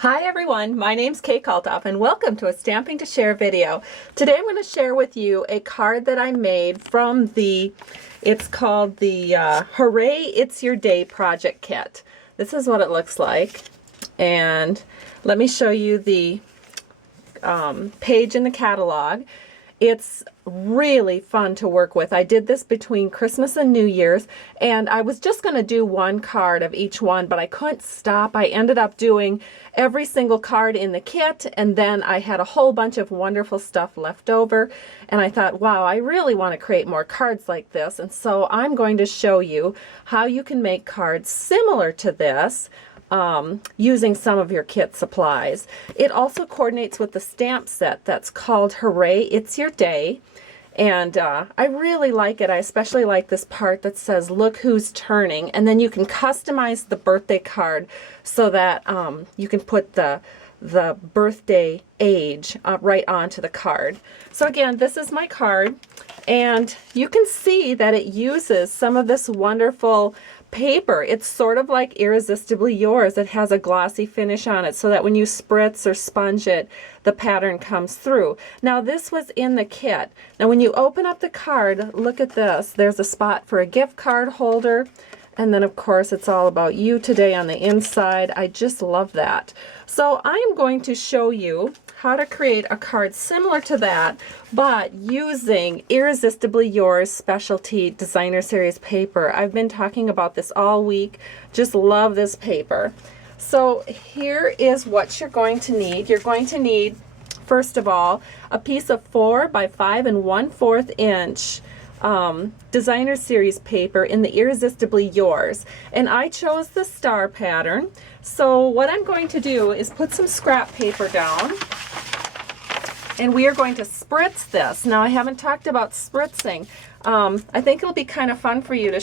Hi everyone, my name's Kay Kaltoff and welcome to a Stamping to Share video. Today I'm going to share with you a card that I made from it's called the Hooray It's Your Day project kit. This is what it looks like, and let me show you the page in the catalog. It's really fun to work with. I did this between Christmas and New Year's, and I was just going to do one card of each one, but I couldn't stop. I ended up doing every single card in the kit, and then I had a whole bunch of wonderful stuff left over, and I thought, wow, I really want to create more cards like this, and so I'm going to show you how you can make cards similar to this using some of your kit supplies. It also coordinates with the stamp set that's called Hooray It's Your Day, and I really like it. I especially like this part that says look who's turning, and then you can customize the birthday card so that you can put the birthday age right onto the card. So again, this is my card, and you can see that it uses some of this wonderful paper. It's sort of like Irresistibly Yours. It has a glossy finish on it so that when you spritz or sponge it, the pattern comes through. Now this was in the kit. Now when you open up the card, look at this. There's a spot for a gift card holder, and then of course it's all about you today on the inside. I just love that. So I am going to show you how to create a card similar to that, but using Irresistibly Yours Specialty Designer Series paper. I've been talking about this all week. Just love this paper. So here is what you're going to need. You're going to need, first of all, a piece of 4 by 5 1/4 inch Designer Series paper in the Irresistibly Yours, and I chose the star pattern. So what I'm going to do is put some scrap paper down, and we are going to spritz this. Now I haven't talked about spritzing. I think it'll be kind of fun for you to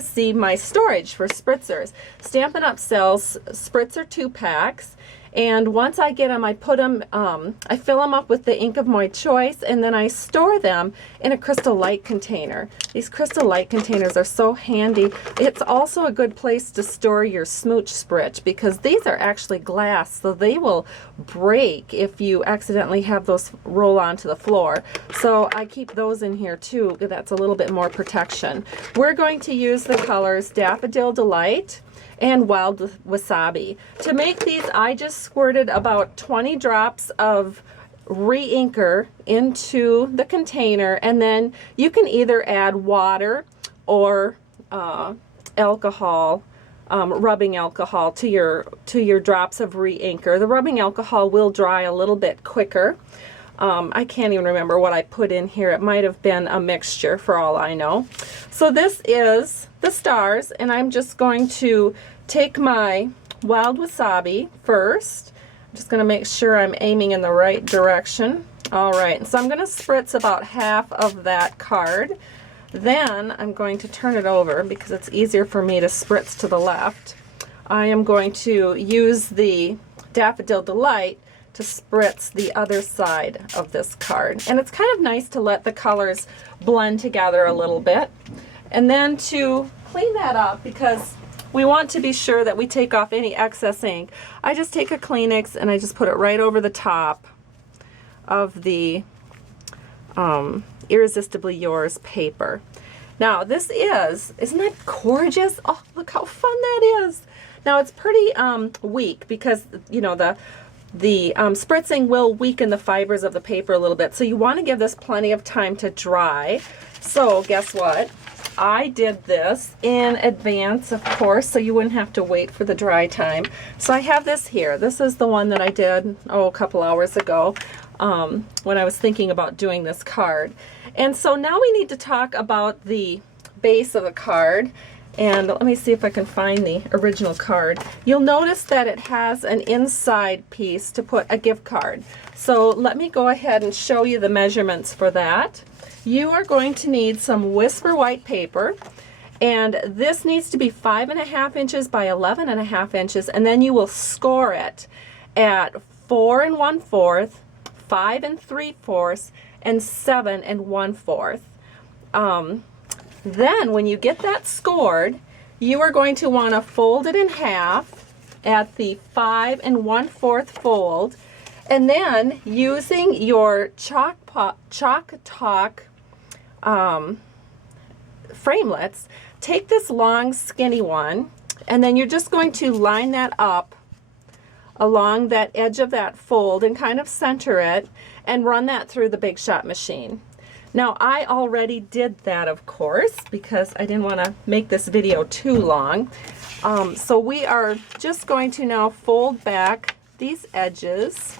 see my storage for spritzers. Stampin' Up! Sells spritzer 2-packs, and once I get them, I put them, I fill them up with the ink of my choice, and then I store them in a Crystal Light container. These Crystal Light containers are so handy. It's also a good place to store your smooch spritz because these are actually glass, so they will break if you accidentally have those roll onto the floor. So I keep those in here too. That's a little bit more protection. We're going to use the colors Daffodil Delight and Wild Wasabi. To make these, I just squirted about 20 drops of re-inker into the container, and then you can either add water or alcohol, rubbing alcohol to your drops of re-inker. The rubbing alcohol will dry a little bit quicker. I can't even remember what I put in here. It might have been a mixture for all I know. So this is the stars, and I'm just going to take my Wild Wasabi first. I'm just going to make sure I'm aiming in the right direction. All right, so I'm going to spritz about half of that card. Then I'm going to turn it over because it's easier for me to spritz to the left. I am going to use the Daffodil Delight to spritz the other side of this card. And it's kind of nice to let the colors blend together a little bit. And then to clean that up, because we want to be sure that we take off any excess ink, I just take a Kleenex and I just put it right over the top of the Irresistibly Yours paper. Now this isn't that gorgeous? Oh, look how fun that is. Now it's pretty weak because, you know, the spritzing will weaken the fibers of the paper a little bit, so you want to give this plenty of time to dry. So guess what? I did this in advance, of course, so you wouldn't have to wait for the dry time. So I have this here. This is the one that I did, a couple hours ago when I was thinking about doing this card. And so now we need to talk about the base of the card. And let me see if I can find the original card. You'll notice that it has an inside piece to put a gift card. So let me go ahead and show you the measurements for that. You are going to need some Whisper White paper, and this needs to be 5 1/2 inches by 11 1/2 inches, and then you will score it at 4 1/4, 5 3/4, and 7 1/4. Then when you get that scored, you are going to want to fold it in half at the 5 1/4 fold, and then using your Chalk Talk framelits, take this long skinny one, and then you're just going to line that up along that edge of that fold and kind of center it and run that through the Big Shot machine. Now I already did that, of course, because I didn't want to make this video too long. So we are just going to now fold back these edges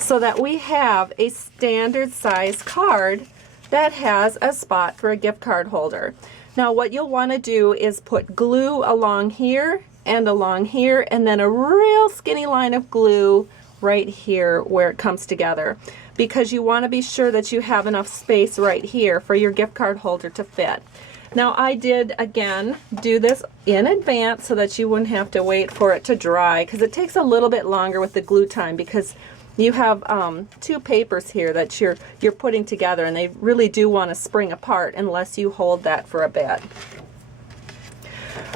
so that we have a standard size card that has a spot for a gift card holder. Now what you'll want to do is put glue along here, and then a real skinny line of glue right here where it comes together, because you want to be sure that you have enough space right here for your gift card holder to fit. Now I did, again, do this in advance so that you wouldn't have to wait for it to dry, because it takes a little bit longer with the glue time, because you have two papers here that you're putting together, and they really do want to spring apart unless you hold that for a bit.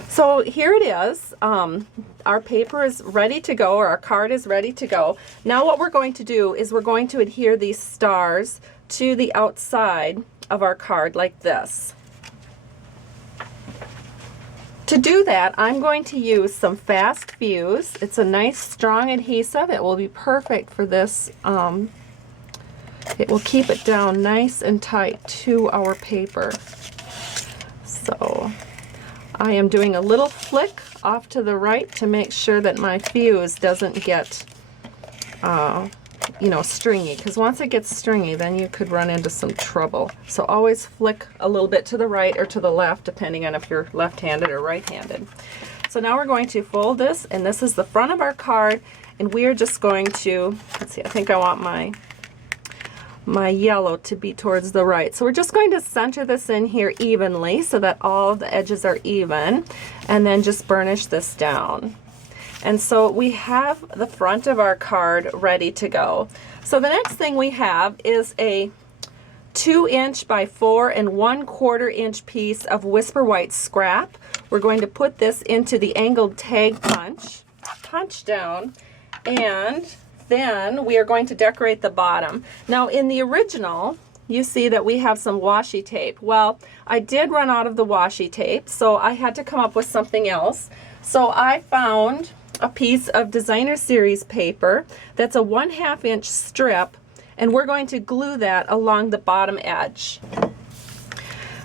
So here it is. Our paper is ready to go, or our card is ready to go. Now what we're going to do is we're going to adhere these stars to the outside of our card like this. To do that, I'm going to use some Fast Fuse. It's a nice strong adhesive. It will be perfect for this. It will keep it down nice and tight to our paper. So I am doing a little flick off to the right to make sure that my fuse doesn't get stringy, because once it gets stringy, then you could run into some trouble. So always flick a little bit to the right or to the left, depending on if you're left-handed or right-handed. So now we're going to fold this, and this is the front of our card, and we are just going to, let's see, I think I want my yellow to be towards the right. So we're just going to center this in here evenly so that all the edges are even, and then just burnish this down. And so we have the front of our card ready to go. So the next thing we have is a 2" by 4 1/4 inch piece of Whisper White scrap. We're going to put this into the angled tag punch down, and then we are going to decorate the bottom. Now in the original, you see that we have some washi tape. Well, I did run out of the washi tape, so I had to come up with something else. So I found a piece of Designer Series paper that's a 1/2 inch strip, and we're going to glue that along the bottom edge.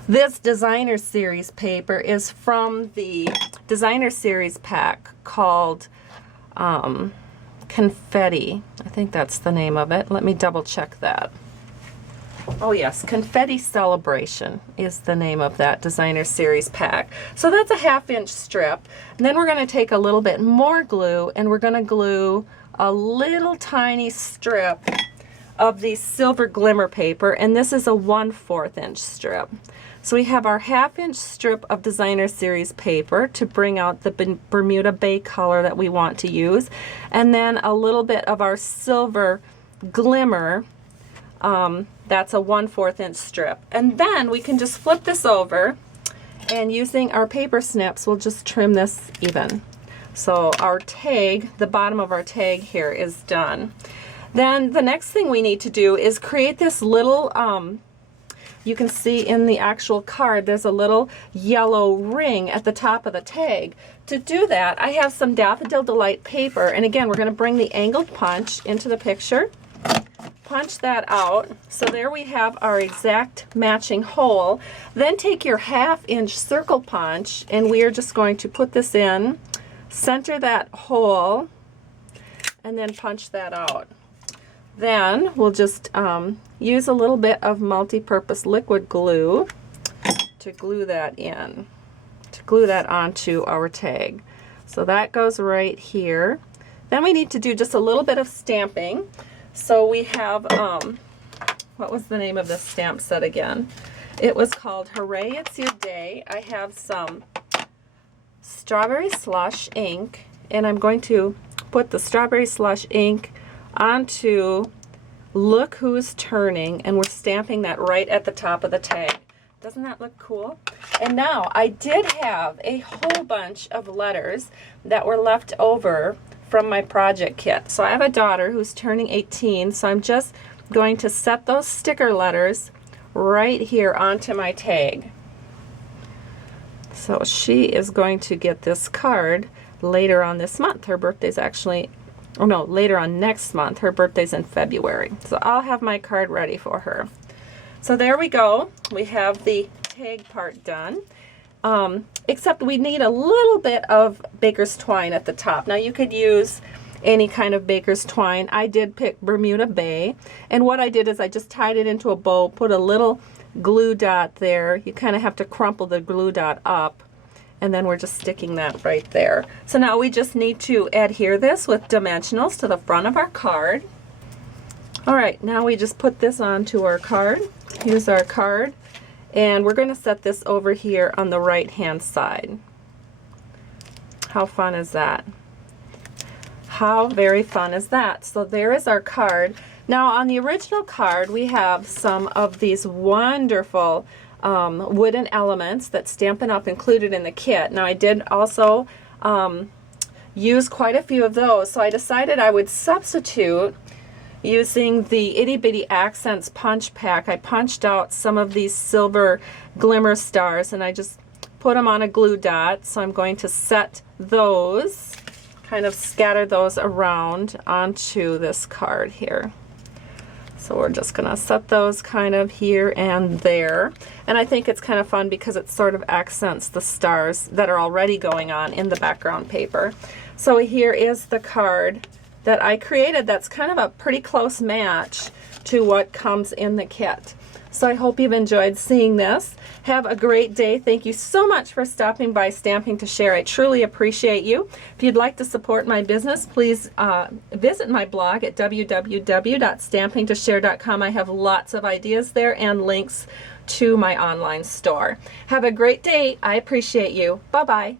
This Designer Series paper is from the Designer Series pack called Confetti. I think that's the name of it. Let me double check that. Oh yes, Confetti Celebration is the name of that Designer Series pack. So that's a 1/2 inch strip. And then we're going to take a little bit more glue, and we're going to glue a little tiny strip of the silver glimmer paper, and this is a 1/4 inch strip. So we have our 1/2 inch strip of Designer Series paper to bring out the Bermuda Bay color that we want to use, and then a little bit of our silver glimmer. That's a 1/4 inch strip. And then we can just flip this over, and using our paper snips, we'll just trim this even. So our tag, the bottom of our tag here is done. Then the next thing we need to do is create this little, you can see in the actual card, there's a little yellow ring at the top of the tag. To do that, I have some Daffodil Delight paper, and again, we're going to bring the angled punch into the picture. Punch that out. So there we have our exact matching hole. Then take your 1/2 inch circle punch, and we are just going to put this in, center that hole, and then punch that out. Then we'll just use a little bit of multi-purpose liquid glue to glue that in, to glue that onto our tag. So that goes right here. Then we need to do just a little bit of stamping. So we have, what was the name of this stamp set again? It was called Hooray, It's Your Day. I have some Strawberry Slush ink, and I'm going to put the Strawberry Slush ink onto Look Who's Turning, and we're stamping that right at the top of the tag. Doesn't that look cool? And now I did have a whole bunch of letters that were left over from my project kit. So I have a daughter who's turning 18, so I'm just going to set those sticker letters right here onto my tag. So she is going to get this card later on this month. Her birthday's actually, oh no, later on next month. Her birthday's in February. So I'll have my card ready for her. So there we go. We have the tag part done. Except we need a little bit of baker's twine at the top. Now you could use any kind of baker's twine. I did pick Bermuda Bay, and what I did is I just tied it into a bow, put a little glue dot there. You kind of have to crumple the glue dot up, and then we're just sticking that right there. So now we just need to adhere this with dimensionals to the front of our card. All right, now we just put this onto our card. Here's our card, and we're going to set this over here on the right hand side. How fun is that? How very fun is that? So there is our card. Now on the original card we have some of these wonderful wooden elements that Stampin' Up! Included in the kit. Now I did also use quite a few of those, so I decided I would substitute using the Itty Bitty Accents punch pack. I punched out some of these silver glimmer stars and I just put them on a glue dot. So I'm going to set those, kind of scatter those around onto this card here. So we're just going to set those kind of here and there. And I think it's kind of fun because it sort of accents the stars that are already going on in the background paper. So here is the card that I created that's kind of a pretty close match to what comes in the kit. So I hope you've enjoyed seeing this. Have a great day. Thank you so much for stopping by Stamping to Share. I truly appreciate you. If you'd like to support my business, please visit my blog at www.stampingtoshare.com. I have lots of ideas there and links to my online store. Have a great day. I appreciate you. Bye-bye.